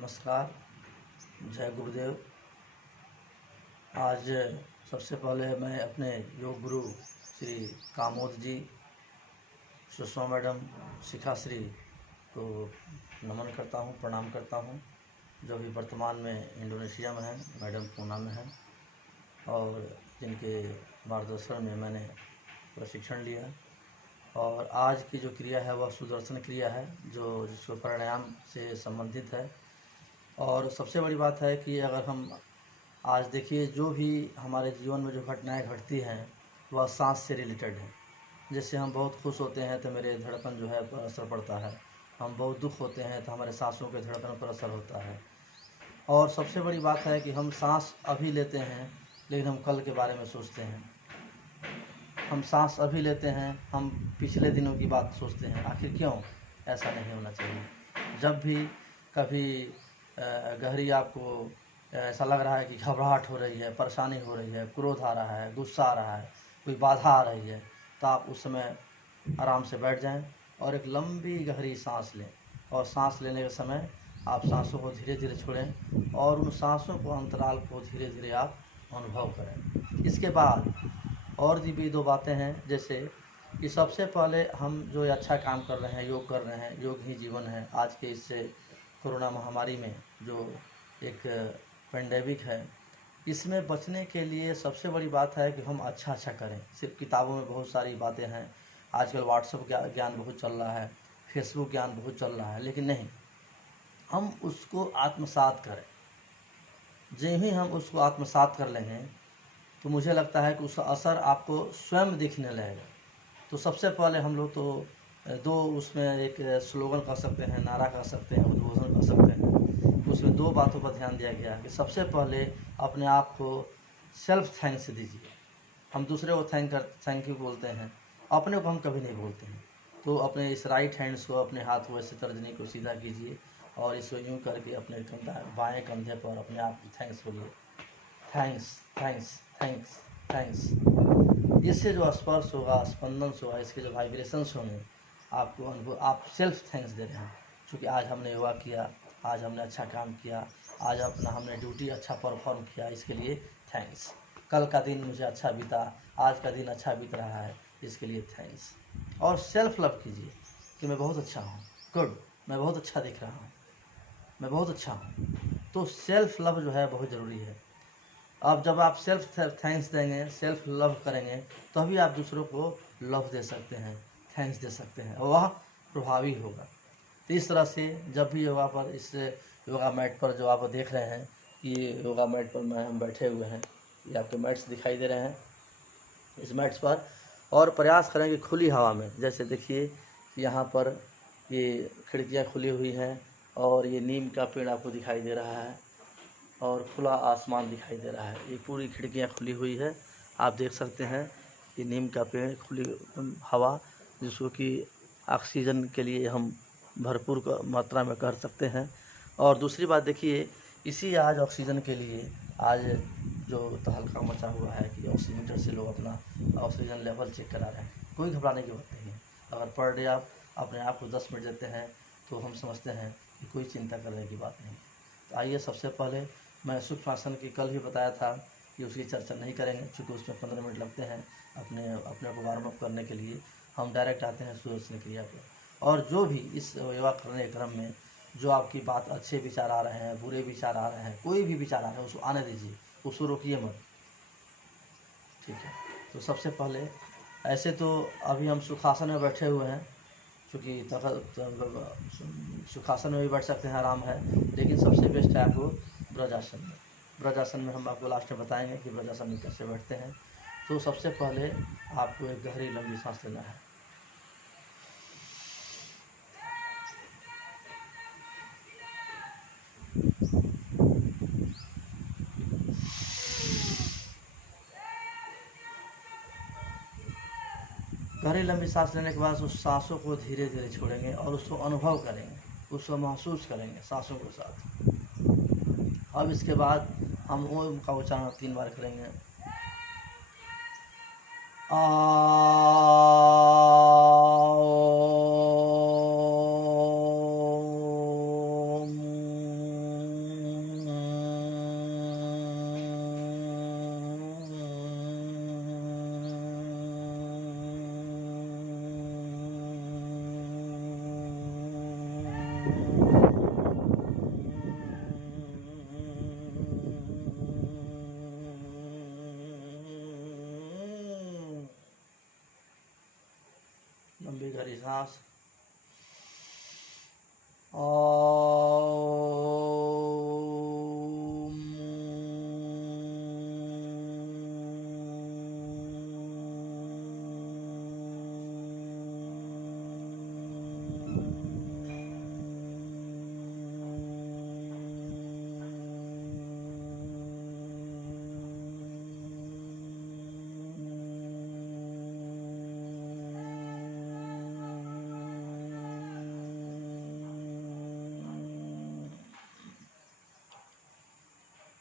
नमस्कार, जय गुरुदेव। आज सबसे पहले मैं अपने योग गुरु श्री कामोद जी, सुषमा मैडम, शिखा श्री को नमन करता हूँ, प्रणाम करता हूँ, जो भी वर्तमान में इंडोनेशिया में हैं, मैडम पूना में हैं और जिनके मार्गदर्शन में मैंने प्रशिक्षण लिया। और आज की जो क्रिया है वह सुदर्शन क्रिया है, जो जिसको प्राणायाम से संबंधित है। और सबसे बड़ी बात है कि अगर हम आज देखिए, जो भी हमारे जीवन में जो घटनाएं घटती हैं वह सांस से रिलेटेड है। जैसे हम बहुत खुश होते हैं तो मेरे धड़कन जो है पर असर पड़ता है, हम बहुत दुख होते हैं तो हमारे सांसों के धड़कन पर असर होता है। और सबसे बड़ी बात है कि हम सांस अभी लेते हैं लेकिन हम कल के बारे में सोचते हैं। हम सांस अभी लेते हैं, हम पिछले दिनों की बात सोचते हैं। आखिर क्यों? ऐसा नहीं होना चाहिए। जब भी कभी गहरी आपको ऐसा लग रहा है कि घबराहट हो रही है, परेशानी हो रही है, क्रोध आ रहा है, गुस्सा आ रहा है, कोई बाधा आ रही है, तो आप उस समय आराम से बैठ जाएं और एक लंबी गहरी सांस लें। और सांस लेने के समय आप सांसों को धीरे धीरे छोड़ें और उन सांसों को, अंतराल को धीरे धीरे आप अनुभव करें। इसके बाद और भी दो बातें हैं, जैसे कि सबसे पहले हम जो अच्छा काम कर रहे हैं, योग कर रहे हैं, योग ही जीवन है। आज के इस कोरोना महामारी में जो एक पेंडेमिक है, इसमें बचने के लिए सबसे बड़ी बात है कि हम अच्छा करें। सिर्फ किताबों में बहुत सारी बातें हैं, आजकल व्हाट्सएप ज्ञान बहुत चल रहा है, फेसबुक ज्ञान बहुत चल रहा है, लेकिन नहीं, हम उसको आत्मसात करें। जो ही हम उसको आत्मसात कर लेंगे तो मुझे लगता है कि उसका असर आपको स्वयं दिखने लगेगा। तो सबसे पहले हम लोग तो दो उसमें एक स्लोगन कर सकते हैं, नारा कर सकते हैं, उद्बोधन कर सकते हैं। उसमें दो बातों पर ध्यान दिया गया है कि सबसे पहले अपने आप को सेल्फ थैंक्स दीजिए। हम दूसरे को थैंक यू बोलते हैं, अपने को हम कभी नहीं बोलते हैं। तो अपने इस राइट हैंड्स को, अपने हाथ को ऐसे तर्जनी को सीधा कीजिए और इसको यूँ करके अपने बाएँ कंधे पर अपने आप को थैंक्स बोलिए। Thanks, thanks, thanks, thanks. इससे जो स्पर्श होगा, स्पंदन होगा, इसके जो वाइब्रेशंस होंगे, आपको अनुभव, आप सेल्फ थैंक्स दे रहे हैं। क्योंकि आज हमने योगा किया, आज हमने अच्छा काम किया, आज अपना हमने ड्यूटी अच्छा परफॉर्म किया, इसके लिए थैंक्स। कल का दिन मुझे अच्छा बीता, आज का दिन अच्छा बीत रहा है, इसके लिए थैंक्स। और सेल्फ लव कीजिए कि मैं बहुत अच्छा हूँ, गुड, मैं बहुत अच्छा दिख रहा हूँ, मैं बहुत अच्छा हूँ। तो सेल्फ लव जो है बहुत ज़रूरी है। अब जब आप सेल्फ थैंक्स देंगे, सेल्फ लव करेंगे, तभी आप दूसरों को लव दे सकते हैं, थैंक्स दे सकते हैं, और वह प्रभावी होगा। तो इस तरह से जब भी योगा पर, इस योगा मैट पर जो आप देख रहे हैं, ये योगा मैट पर हम बैठे हुए हैं, ये आपके मैट्स दिखाई दे रहे हैं। इस मैट्स पर और प्रयास करें कि खुली हवा में, जैसे देखिए यहाँ पर ये खिड़कियाँ खुली हुई हैं और ये नीम का पेड़ आपको दिखाई दे रहा है और खुला आसमान दिखाई दे रहा है। ये पूरी खिड़कियाँ खुली हुई है, आप देख सकते हैं। ये नीम का पेड़, खुली हवा, जिसको कि ऑक्सीजन के लिए हम भरपूर मात्रा में कर सकते हैं। और दूसरी बात देखिए, इसी आज ऑक्सीजन के लिए आज जो तहलका मचा हुआ है कि ऑक्सीमीटर से लोग अपना ऑक्सीजन लेवल चेक करा रहे हैं। कोई घबराने की बात नहीं है। अगर पर डे आप अपने आप को 10 मिनट देते हैं तो हम समझते हैं कि कोई चिंता करने की बात नहीं। तो आइए, सबसे पहले मैं सूक्ष्मासन की कल भी बताया था कि उसकी चर्चा नहीं करेंगे, क्योंकि उसमें 15 मिनट लगते हैं अपने को वार्म अप करने के लिए। हम डायरेक्ट आते हैं सुदर्शन क्रिया पर। और जो भी इस योगा करने के क्रम में जो आपकी बात, अच्छे विचार आ रहे हैं, बुरे विचार आ रहे हैं, कोई भी विचार आ रहे हैं, उसको आने दीजिए, उसको रोकिए मत, ठीक है। तो सबसे पहले ऐसे तो अभी हम सुखासन में बैठे हुए हैं, क्योंकि सुखासन में भी बैठ सकते हैं, आराम है, लेकिन सबसे बेस्ट है आपको ब्रजासन में। ब्रजासन में हम आपको लास्ट में बताएंगे कि ब्रजासन में कैसे बैठते हैं। तो सबसे पहले आपको एक गहरी लंबी सांस लेना है। गहरी लंबी सांस लेने के बाद उस सांसों को धीरे धीरे छोड़ेंगे और उसको अनुभव करेंगे, उसको महसूस करेंगे सांसों के साथ। अब इसके बाद हम ओम का उच्चारण 3 बार करेंगे। ओम।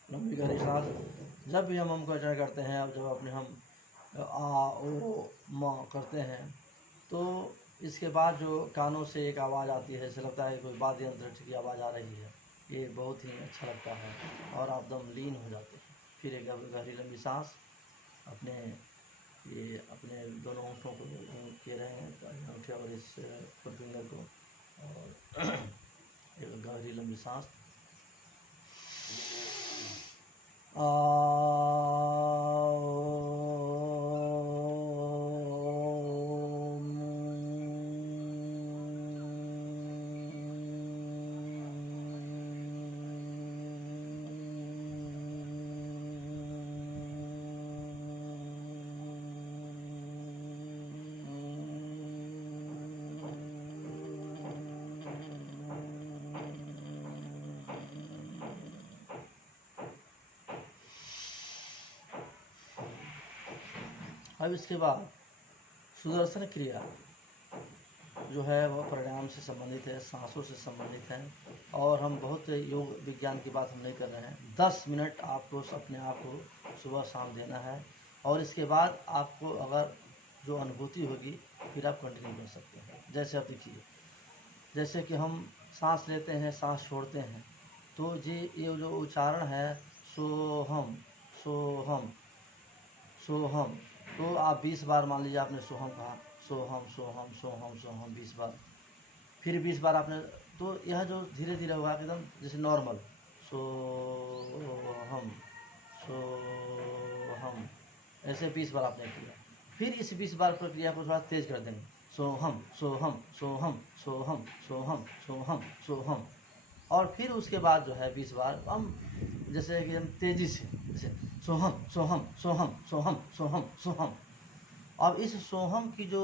लंबी गहरी सांस जब भी हम को अटेंड करते हैं, अब जब अपने हम आ ओ म करते हैं, तो इसके बाद जो कानों से एक आवाज़ आती है, ऐसा लगता है कोई वाद्य यंत्र की आवाज़ आ रही है। ये बहुत ही अच्छा लगता है और आप दम लीन हो जाते हैं। फिर एक गहरी लंबी सांस अपने अपने दोनों होंठों को किए रहेंगे, अंगूठे और इस फिंगर को, और एक गहरी लंबी सांस। अब इसके बाद सुदर्शन क्रिया जो है वह प्राणायाम से संबंधित है, सांसों से संबंधित है, और हम बहुत योग विज्ञान की बात हम नहीं कर रहे हैं। 10 मिनट आपको अपने आप को सुबह शाम देना है, और इसके बाद आपको अगर जो अनुभूति होगी फिर आप कंटिन्यू कर सकते हैं। जैसे आप देखिए, जैसे कि हम सांस लेते हैं, सांस छोड़ते हैं, तो ये जो उच्चारण है सोहम सोहम सोहम, तो आप 20 बार, मान लीजिए आपने सोहम कहा, सोहम सोहम सोहम सोहम 20 बार, फिर 20 बार आपने, तो यह जो धीरे धीरे होगा एकदम जैसे नॉर्मल सोहम सोहम, ऐसे 20 बार आपने किया। फिर इस 20 बार प्रक्रिया को थोड़ा तेज कर देंगे, सोहम सोहम सोहम सोहम सोहम सोहम सोहम, और फिर उसके बाद जो है 20 बार हम जैसे कि हम तेज़ी से जैसे सोहम सोहम सोहम सोहम सोहम सोहम। अब इस सोहम की जो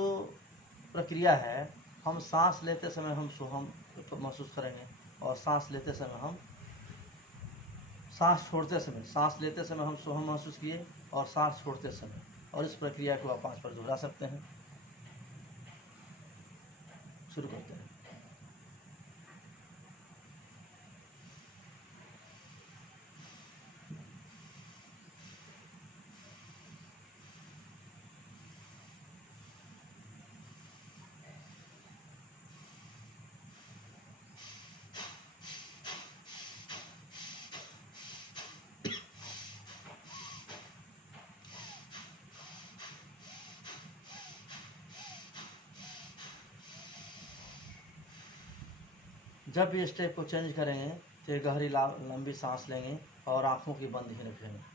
प्रक्रिया है, हम सांस लेते समय हम सोहम महसूस करेंगे, और सांस लेते समय हम, सांस छोड़ते समय, सांस लेते समय हम सोहम महसूस किए, और सांस छोड़ते समय, और इस प्रक्रिया को आप 5 बार दोहरा सकते हैं। शुरू करते हैं। जब भी स्टेप को चेंज करेंगे तो एक गहरी लंबी सांस लेंगे और आँखों की बंद ही रखेंगे।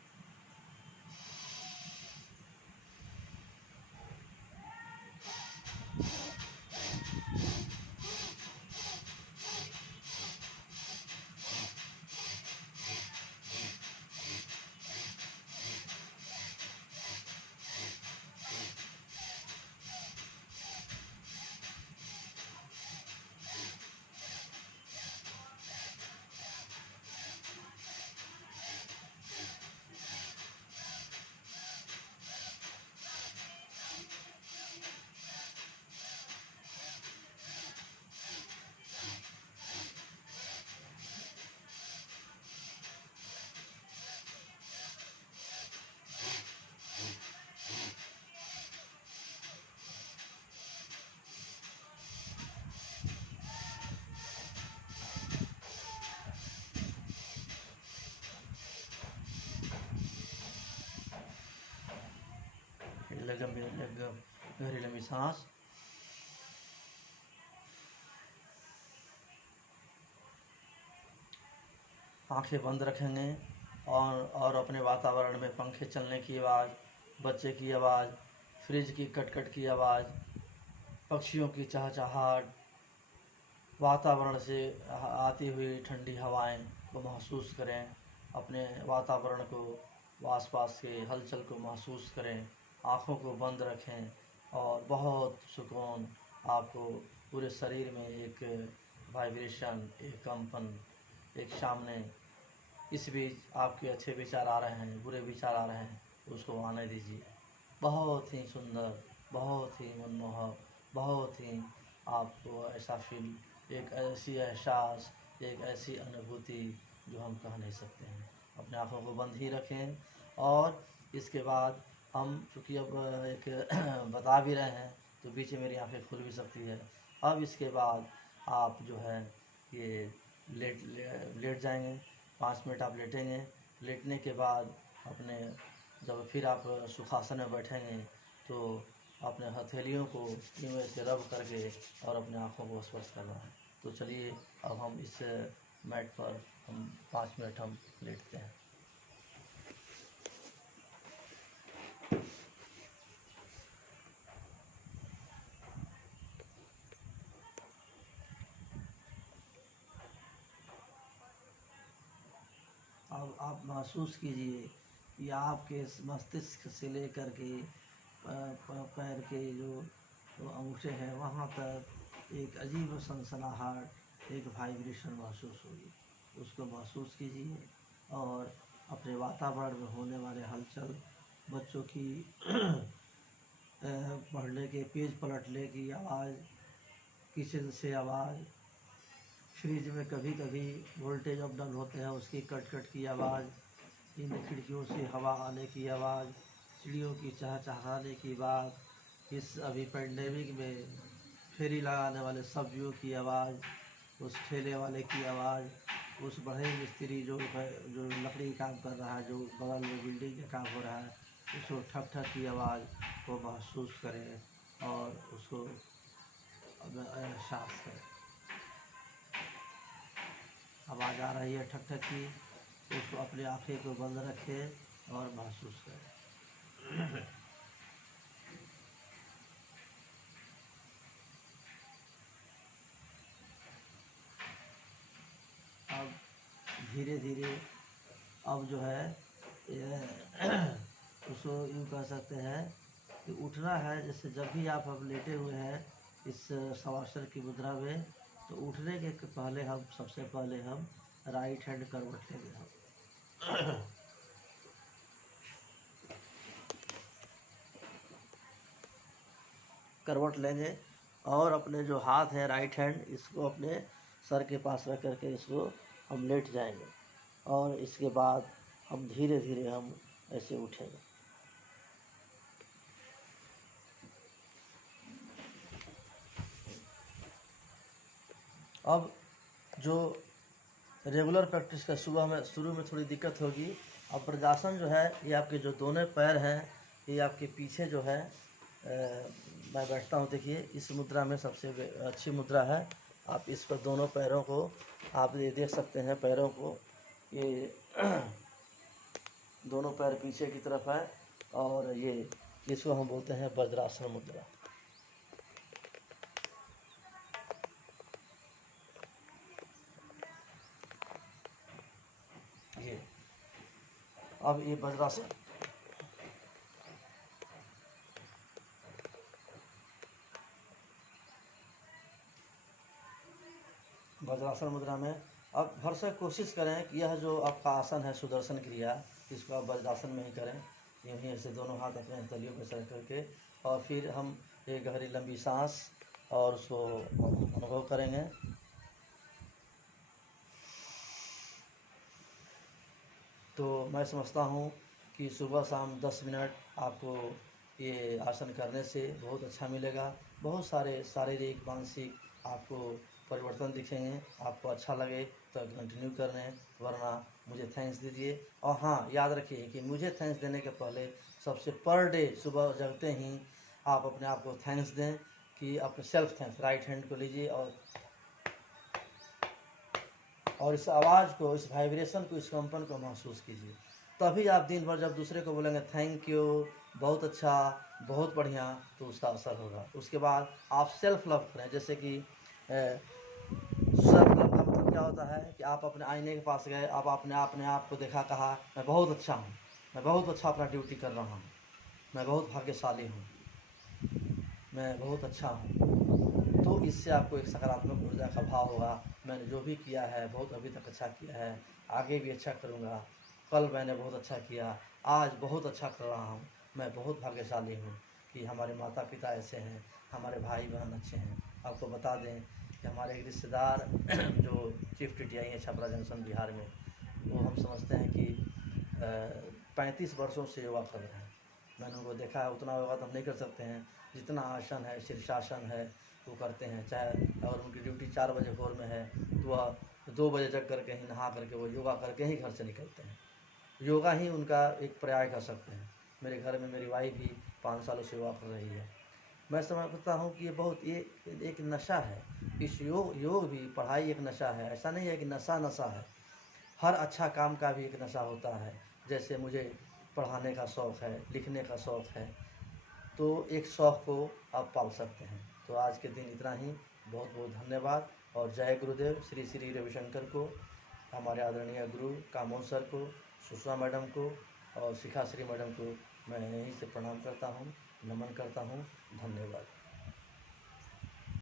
गहरी लंबी सांस, आंखें बंद रखेंगे, और अपने वातावरण में पंखे चलने की आवाज़, बच्चे की आवाज़, फ्रिज की कटकट की आवाज़, पक्षियों की चहचहाहट, वातावरण से आती हुई ठंडी हवाएं को महसूस करें, अपने वातावरण को, आसपास के हलचल को महसूस करें, आँखों को बंद रखें और बहुत सुकून आपको पूरे शरीर में एक वाइब्रेशन, एक कंपन, एक सामने। इस बीच आपके अच्छे विचार आ रहे हैं, बुरे विचार आ रहे हैं, उसको आने दीजिए। बहुत ही सुंदर, बहुत ही मनमोहक, बहुत ही आपको ऐसा फील, एक ऐसी एहसास, एक ऐसी अनुभूति जो हम कह नहीं सकते हैं। अपने आँखों को बंद ही रखें और इसके बाद हम चूँकि अब एक बता भी रहे हैं तो बीच में मेरी आँखें खुल भी सकती है। अब इसके बाद आप जो है ये लेट जाएंगे, 5 मिनट आप लेटेंगे। लेटने के बाद अपने जब फिर आप सुखासन में बैठेंगे तो अपने हथेलियों को यूँ ऐसे रब करके और अपने आँखों को स्पर्श करना है। तो चलिए अब हम इस मैट पर हम 5 मिनट हम लेटते हैं। अब आप महसूस कीजिए कि आपके मस्तिष्क से लेकर के पैर के जो अंगूठे हैं वहाँ तक एक अजीब सनसनाहट, एक वाइब्रेशन महसूस होगी। उसको महसूस कीजिए और अपने वातावरण में होने वाले हलचल, बच्चों की पढ़ने के पेज पलटने की आवाज़, किचन से आवाज़, फ्रिज में कभी कभी वोल्टेज अप डाउन होते हैं उसकी कट कट की आवाज़, इन खिड़कियों से हवा आने की आवाज़, चिड़ियों की चहचहाने की बात, इस अभी पेंडेमिक में फेरी लगाने वाले सब्जियों की आवाज़, उस ठेले वाले की आवाज़, उस बड़े मिस्त्री जो लकड़ी काम कर रहा है, जो बगल में बिल्डिंग का काम हो रहा है, उसको ठक ठक की आवाज़ को महसूस करें और उसको एहसास करें। आवाज़ आ रही है ठक ठक की, उसको अपनी आँखें को बंद रखें और महसूस करें। अब धीरे धीरे अब जो है उसको यूँ कह सकते हैं कि उठना है। जैसे जब भी आप अब लेटे हुए हैं इस शवासन की मुद्रा में, तो उठने के पहले हम सबसे पहले हम राइट हैंड करवट लेंगे। हम करवट लेंगे और अपने जो हाथ है राइट हैंड, इसको अपने सर के पास रख करके इसको हम लेट जाएंगे और इसके बाद हम धीरे धीरे हम ऐसे उठेंगे। अब जो रेगुलर प्रैक्टिस का शुरू में थोड़ी दिक्कत होगी। अब वज्रासन जो है ये आपके जो दोनों पैर हैं ये आपके पीछे जो है मैं बैठता हूँ। देखिए इस मुद्रा में सबसे अच्छी मुद्रा है। आप इस पर दोनों पैरों को आप ये देख सकते हैं, पैरों को ये दोनों पैर पीछे की तरफ है और ये इसको हम बोलते हैं वज्रासन मुद्रा। ये अब ये वज्रासन मुद्रा में अब भर से कोशिश करें कि यह जो आपका आसन है सुदर्शन क्रिया, इसको आप वज्रासन में ही करें। यूँ ही ऐसे दोनों हाथ अपने हथेलियों पे सर करके और फिर हम एक गहरी लंबी सांस और उसको अनुभव करेंगे। तो मैं समझता हूँ कि सुबह शाम 10 मिनट आपको ये आसन करने से बहुत अच्छा मिलेगा। बहुत सारे शारीरिक मानसिक आपको परिवर्तन दिखेंगे। आपको अच्छा लगे तो कंटिन्यू कर लें, वरना मुझे थैंक्स दीजिए। और हाँ, याद रखिए कि मुझे थैंक्स देने के पहले सबसे पर डे सुबह जगते ही आप अपने आप को थैंक्स दें कि अपने सेल्फ थैंक्स। राइट हैंड को लीजिए और इस आवाज़ को, इस वाइब्रेशन को, इस कंपन को महसूस कीजिए। तभी आप दिन भर जब दूसरे को बोलेंगे थैंक यू, बहुत अच्छा, बहुत बढ़िया, तो उसका असर होगा। उसके बाद आप सेल्फ लव करें। जैसे कि सेल्फ लव का मतलब क्या होता है कि आप अपने आईने के पास गए, आप अपने आप को देखा, कहा मैं बहुत अच्छा हूँ, मैं बहुत अच्छा अपना ड्यूटी कर रहा हूँ, मैं बहुत भाग्यशाली हूँ, मैं बहुत अच्छा हूँ। तो इससे आपको एक सकारात्मक ऊर्जा का भाव होगा, मैंने जो भी किया है बहुत अभी तक अच्छा किया है, आगे भी अच्छा करूँगा, कल मैंने बहुत अच्छा किया, आज बहुत अच्छा कर रहा हूँ, मैं बहुत भाग्यशाली हूँ कि हमारे माता पिता ऐसे हैं, हमारे भाई बहन अच्छे हैं। आपको बता दें कि हमारे एक रिश्तेदार जो चीफ टीटीआई हैं छपरा जंक्शन बिहार में, वो हम समझते हैं कि 35 वर्षों से योगा कर रहे हैं। मैंने उनको देखा है, उतना योगा तो हम नहीं कर सकते हैं, जितना आसन है, शीर्षासन है वो करते हैं। चाहे अगर उनकी ड्यूटी 4 बजे भोर में है तो वह 2 बजे जग करके ही नहा करके वो योगा करके ही घर से निकलते हैं। योगा ही उनका एक पर्याय कर सकते हैं। मेरे घर में मेरी वाइफ भी 5 सालों से योगा कर रही है। मैं समझता हूँ कि ये एक नशा है। इस योग भी पढ़ाई एक नशा है, ऐसा नहीं है कि नशा है। हर अच्छा काम का भी एक नशा होता है। जैसे मुझे पढ़ाने का शौक़ है, लिखने का शौक़ है, तो एक शौक़ को आप पाल सकते हैं। तो आज के दिन इतना ही, बहुत बहुत धन्यवाद और जय गुरुदेव। श्री श्री रविशंकर को, हमारे आदरणीय गुरु कामोद सर को, सुषमा मैडम को और शिखा श्री मैडम को मैं यहीं से प्रणाम करता हूँ, नमन करता हूँ। धन्यवाद।